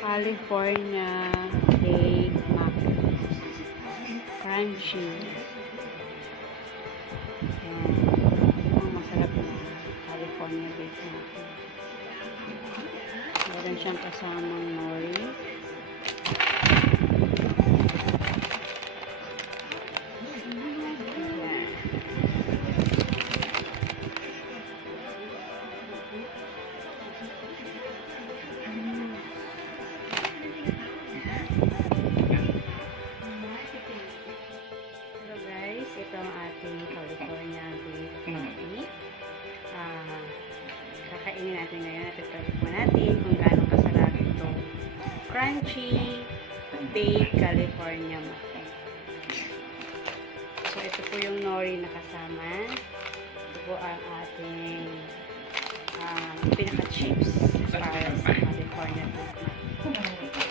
California Baked Muffins. Crunchy. Ayan. Ang masarap na California Baked Muffins. Meron siyang kasamang nori. Hello guys, ito ang ating California Baked Muffins. Kakainin natin ngayon at ito natin kung gaano kasarap ito. Crunchy Baked California Muffin. So ito po yung nori na kasama. Ito po ang ating pinaka-chips para sa California Baked Muffin.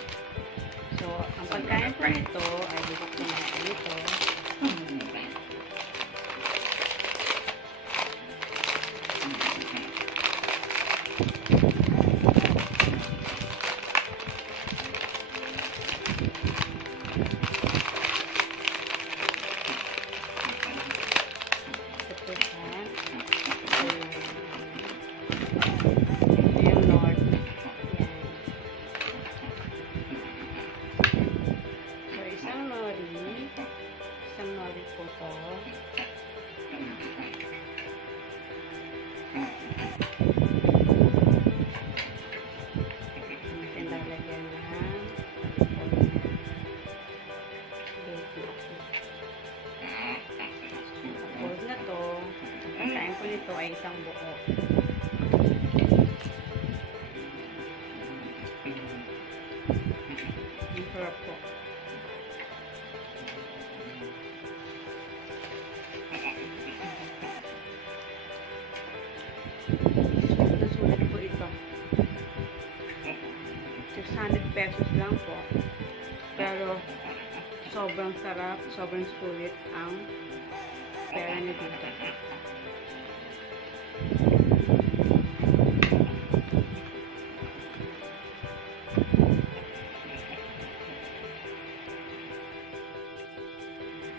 So ang pagkain po nito ay bubuksan natin ito. Isang nori po to. Natin lalagyan ng tapos na to. Ang pagkain ko nito ay isang buo. Ang sarap po. Sulit po ito. 600 pesos lang po. Pero sobrang sarap, sobrang sulit ang pera niya dito.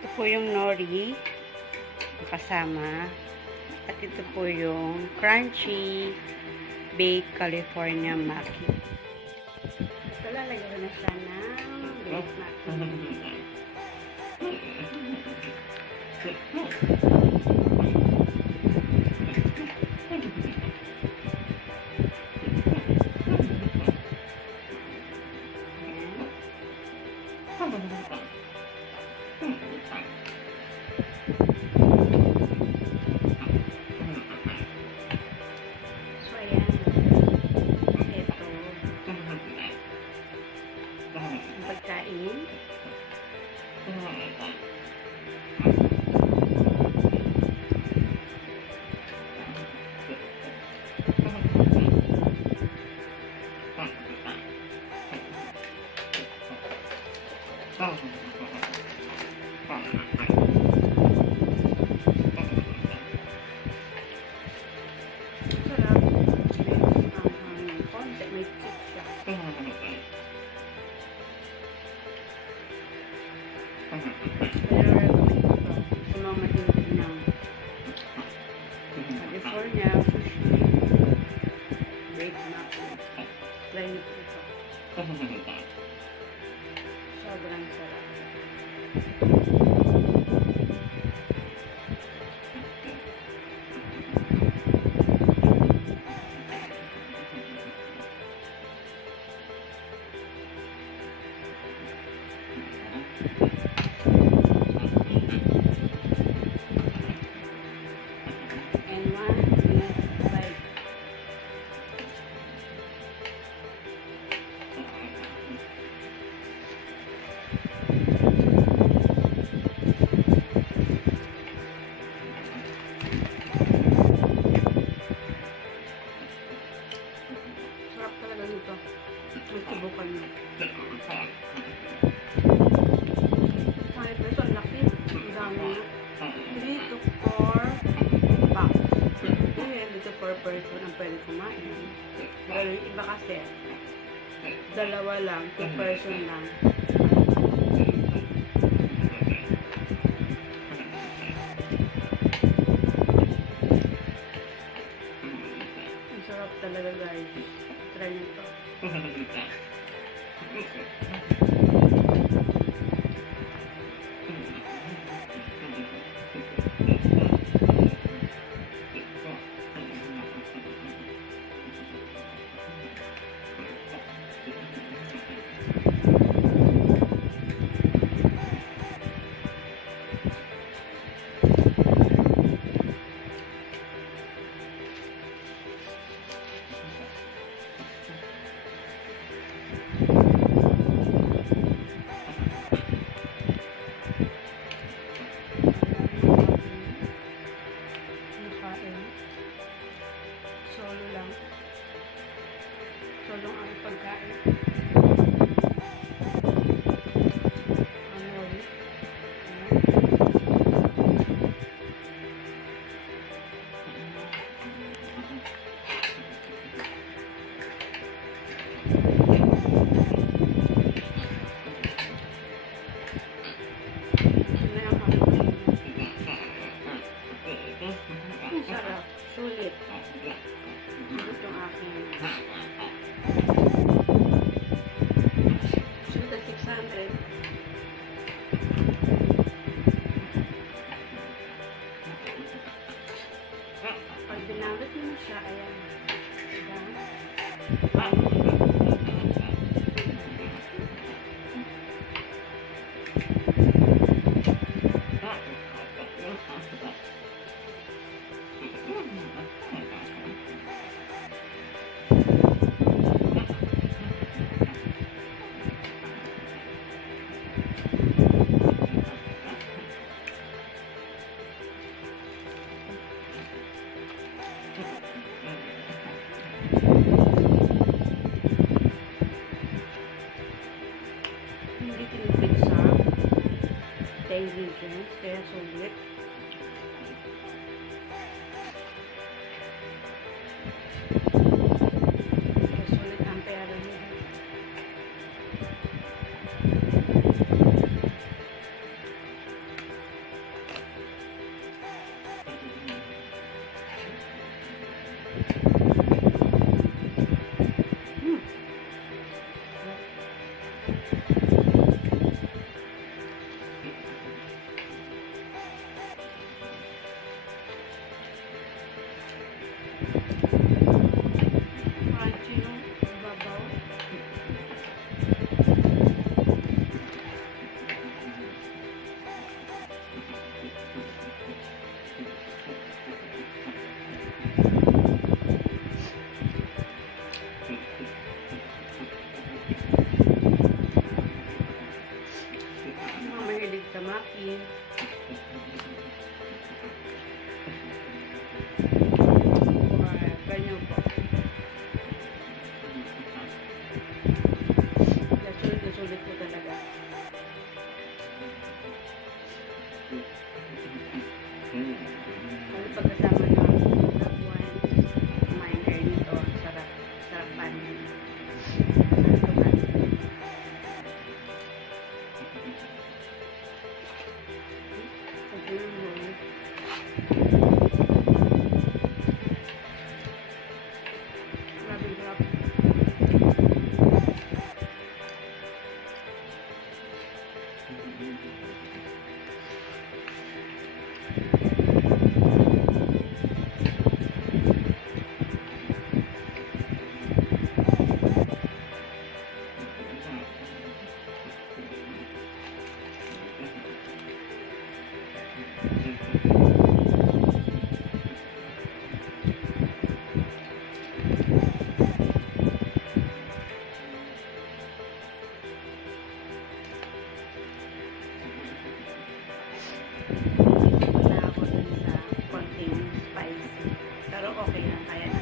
Ito po yung nori kasama. At ito po yung Crunchy Baked California Muffin. So, lalagyan ko na siya ng baked muffin. Pagkain. Sarap. Konti, may kick siya. Pero recommend ko to sa mga mahilig ng California sushi baked muffin. Try nyo po ito. Sobrang sarap. And 1, 3, 5. Sarap talaga nito. Magsubukan nyo. Ay, pero ang laki. Ang dami. 3 to 4 packs. Dito per person ang pwede kumain. Pero yung iba kasi, Dalawa lang, 2 person lang. Ang sarap talaga guys. Try nyo to. Solo lang. Solo ang pagkain. Ano ulit? Ang sarap. Sulit. Sulit yung aking. Sulit at 600. Pag binawit mo na siya, ayan. Diba? Hindi tinipid sa ingredients, kaya sulit. Kaya sulit ang pera niya. Crunchy yung babaw. Mga mahilig sa maki. Ganyan po. Sulit na sulit po talaga. Ano pagkasama ng loved ones, minor nito, sarap, sarapan. Sarapan. Grabe sarap. Na ako dun sa konting spicy. Pero okay lang, kaya na.